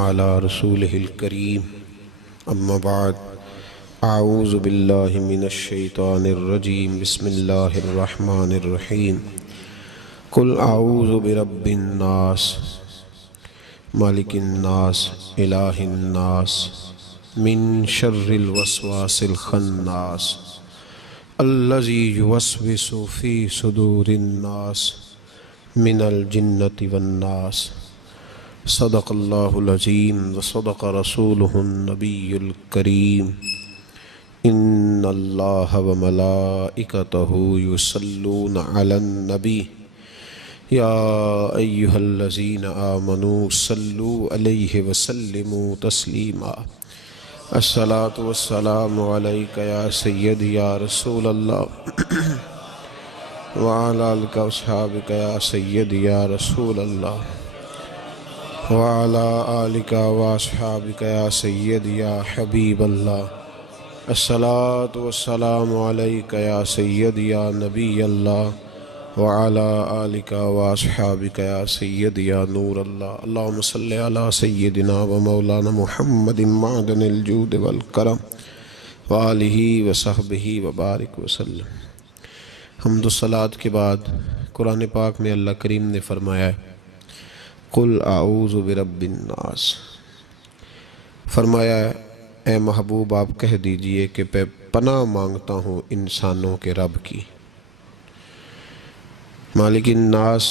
على رسوله الكريم أما بعد أعوذ بالله من الشيطان الرجيم بسم الله الرحمن الرحيم قل أعوذ برب الناس مالك الناس إله الناس من شر الوسواس الخناس الذي يوسوس في صدور الناس من الجنة والناس صدق الله العظيم وصدق رسوله النبي الكريم إن الله وملائكته يصلون على النبي يا أيها الذين آمنوا صلوا عليه وسلموا تسليما الصلاة والسلام عليك يا سيدي يا رسول الله وعلى آلك وأصحابك يا سيدي يا رسول الله وعلى آلك وأصحابك يا سيدي يا حبيب الله الصلاة والسلام عليك يا سيدي يا نبي الله وعلى آلك وأصحابك يا سيدي يا نور الله اللهم صل على سيدنا ومولانا محمد معدن الجود والکرم وآلہ وصحبہ وبارک وسلم۔ حمد و صلات کے بعد قرآن پاک میں اللہ کریم نے فرمایا ہے قل اعوذ برب الناس، فرمایا ہے اے محبوب آپ کہہ دیجئے کہ میں پناہ مانگتا ہوں انسانوں کے رب کی۔ مالک الناس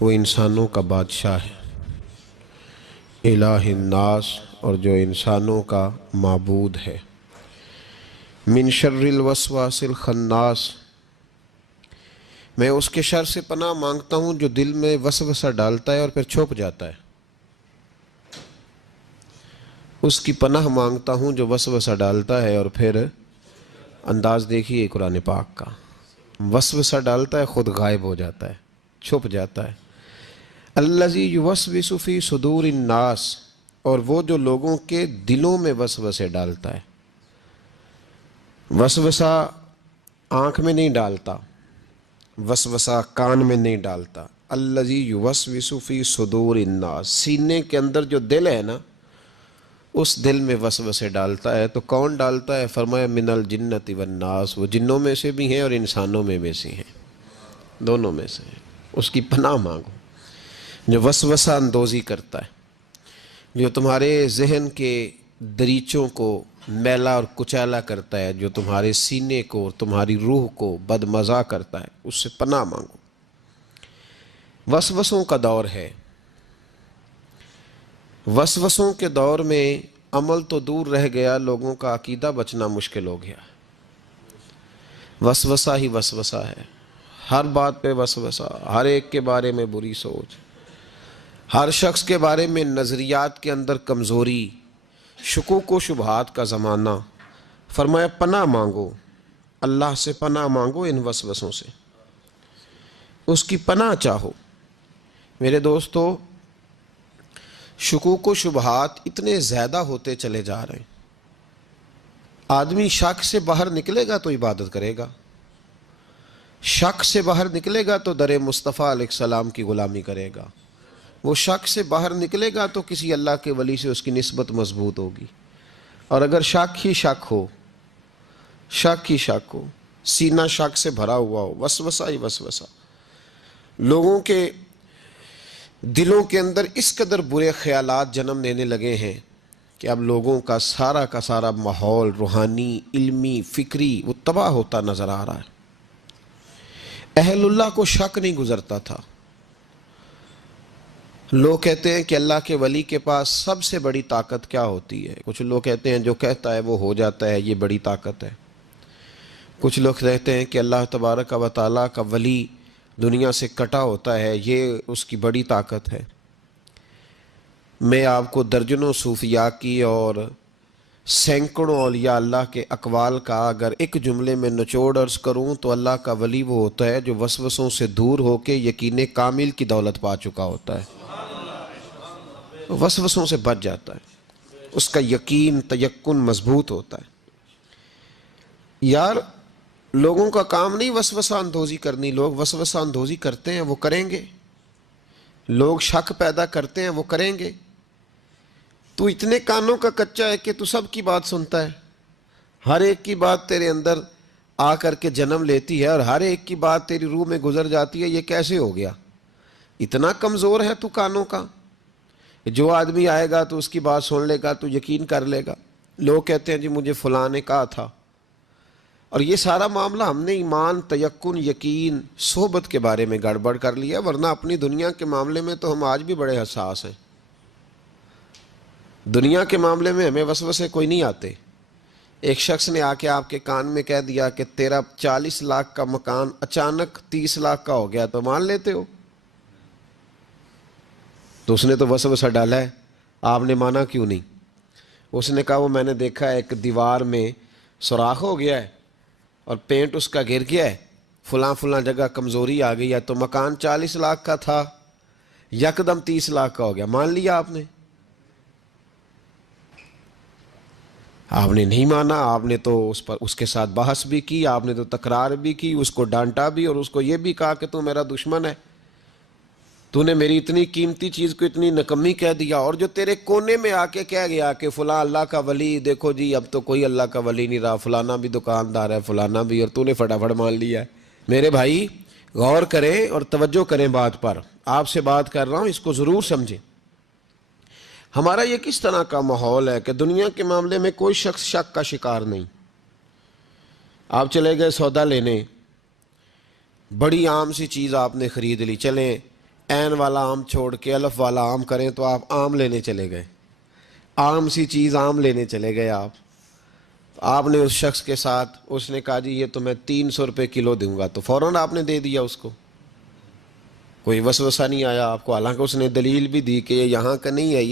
وہ انسانوں کا بادشاہ ہے، الہ الناس اور جو انسانوں کا معبود ہے، من شر الوسواس الخناس میں اس کے شر سے پناہ مانگتا ہوں جو دل میں وسوسہ ڈالتا ہے اور پھر چھپ جاتا ہے، اس کی پناہ مانگتا ہوں جو وسوسہ ڈالتا ہے اور پھر انداز دیکھیے قرآن پاک کا، وسوسہ ڈالتا ہے خود غائب ہو جاتا ہے، چھپ جاتا ہے۔ الذی یوسوس فی صدور الناس، اور وہ جو لوگوں کے دلوں میں وسوسے ڈالتا ہے۔ وسوسہ آنکھ میں نہیں ڈالتا، وسوسہ کان میں نہیں ڈالتا، الذی یوسوس فی صدور الناس، سینے کے اندر جو دل ہے نا اس دل میں وسوسے ڈالتا ہے۔ تو کون ڈالتا ہے؟ فرمایا من الجنۃ والناس، وہ جنوں میں سے بھی ہیں اور انسانوں میں سے ہیں، دونوں میں سے ہیں۔ اس کی پناہ مانگو جو وسوسہ اندوزی کرتا ہے، جو تمہارے ذہن کے دریچوں کو میلا اور کچیلا کرتا ہے، جو تمہارے سینے کو اور تمہاری روح کو بدمزہ کرتا ہے، اس سے پناہ مانگو۔ وسوسوں کا دور ہے، وسوسوں کے دور میں عمل تو دور رہ گیا، لوگوں کا عقیدہ بچنا مشکل ہو گیا۔ وسوسہ ہی وسوسہ ہے، ہر بات پہ وسوسہ، ہر ایک کے بارے میں بری سوچ، ہر شخص کے بارے میں نظریات کے اندر کمزوری، شکوک و شبہات کا زمانہ۔ فرمایا پناہ مانگو، اللہ سے پناہ مانگو ان وسوسوں سے، اس کی پناہ چاہو۔ میرے دوستو، شکوک و شبہات اتنے زیادہ ہوتے چلے جا رہے ہیں، آدمی شک سے باہر نکلے گا تو عبادت کرے گا، شک سے باہر نکلے گا تو در مصطفیٰ علیہ السلام کی غلامی کرے گا، وہ شک سے باہر نکلے گا تو کسی اللہ کے ولی سے اس کی نسبت مضبوط ہوگی۔ اور اگر شک ہی شک ہو، سینہ شک سے بھرا ہوا ہو، وسوسہ ہی وسوسہ، لوگوں کے دلوں کے اندر اس قدر برے خیالات جنم لینے لگے ہیں کہ اب لوگوں کا سارا ماحول روحانی، علمی، فکری وہ تباہ ہوتا نظر آ رہا ہے۔ اہل اللہ کو شک نہیں گزرتا تھا۔ لوگ کہتے ہیں کہ اللہ کے ولی کے پاس سب سے بڑی طاقت کیا ہوتی ہے؟ کچھ لوگ کہتے ہیں جو کہتا ہے وہ ہو جاتا ہے، یہ بڑی طاقت ہے۔ کچھ لوگ کہتے ہیں کہ اللہ تبارک و تعالیٰ کا ولی دنیا سے کٹا ہوتا ہے، یہ اس کی بڑی طاقت ہے۔ میں آپ کو درجنوں صوفیاء کی اور سینکڑوں اولیاء اللہ کے اقوال کا اگر ایک جملے میں نچوڑ عرض کروں تو اللہ کا ولی وہ ہوتا ہے جو وسوسوں سے دور ہو کے یقین کامل کی دولت پا چکا ہوتا ہے، وسوسوں سے بچ جاتا ہے، اس کا یقین تیقن مضبوط ہوتا ہے۔ یار لوگوں کا کام نہیں وسوسہ اندوزی کرنی، لوگ وسوسہ اندوزی کرتے ہیں وہ کریں گے، لوگ شک پیدا کرتے ہیں وہ کریں گے، تو اتنے کانوں کا کچا ہے کہ تو سب کی بات سنتا ہے، ہر ایک کی بات تیرے اندر آ کر کے جنم لیتی ہے اور ہر ایک کی بات تیری روح میں گزر جاتی ہے. یہ کیسے ہو گیا؟ اتنا کمزور ہے تو کانوں کا. جو آدمی آئے گا تو اس کی بات سن لے گا تو یقین کر لے گا. لوگ کہتے ہیں جی مجھے فلاں نے کہا تھا. اور یہ سارا معاملہ ہم نے ایمان، تیقن، یقین، صحبت کے بارے میں گڑبڑ کر لیا، ورنہ اپنی دنیا کے معاملے میں تو ہم آج بھی بڑے حساس ہیں. دنیا کے معاملے میں ہمیں وسوسے کوئی نہیں آتے. ایک شخص نے آ کے آپ کے کان میں کہہ دیا کہ تیرا 40 لاکھ کا مکان اچانک 30 لاکھ کا ہو گیا، تو مان لیتے ہو؟ تو اس نے تو وسوسہ ڈالا ہے، آپ نے مانا کیوں نہیں؟ اس نے کہا وہ میں نے دیکھا ایک دیوار میں سوراخ ہو گیا ہے اور پینٹ اس کا گر گیا ہے، فلاں فلاں جگہ کمزوری آ گئی ہے، تو مکان 40 لاکھ کا تھا یکدم 30 لاکھ کا ہو گیا. مان لیا آپ نے؟ آپ نے نہیں مانا. آپ نے تو اس کے ساتھ بحث بھی کی، آپ نے تو تکرار بھی کی، اس کو ڈانٹا بھی اور اس کو یہ بھی کہا کہ تو میرا دشمن ہے، تو نے میری اتنی قیمتی چیز کو اتنی نکمی کہہ دیا. اور جو تیرے کونے میں آ کے کہہ گیا کہ فلاں اللہ کا ولی، دیکھو جی اب تو کوئی اللہ کا ولی نہیں رہا، فلانا بھی دکاندار ہے، فلانا بھی، اور تو نے فٹافٹ مان لیا ہے. میرے بھائی غور کریں اور توجہ کریں بات پر. آپ سے بات کر رہا ہوں، اس کو ضرور سمجھیں. ہمارا یہ کس طرح کا ماحول ہے کہ دنیا کے معاملے میں کوئی شخص شک کا شکار نہیں. آپ چلے گئے سودا لینے، بڑی عام سی چیز آپ نے خرید لی، چلیں عین والا آم چھوڑ کے الف والا آم کریں تو آپ آم لینے چلے گئے، عام سی چیز آم لینے چلے گئے. آپ نے اس شخص کے ساتھ، اس نے کہا جی یہ تو میں 300 روپے کلو دوں گا، تو فوراً آپ نے دے دیا اس کو، کوئی وسوسہ نہیں آیا آپ کو، حالانکہ اس نے دلیل بھی دی کہ یہ یہاں کا نہیں ہے.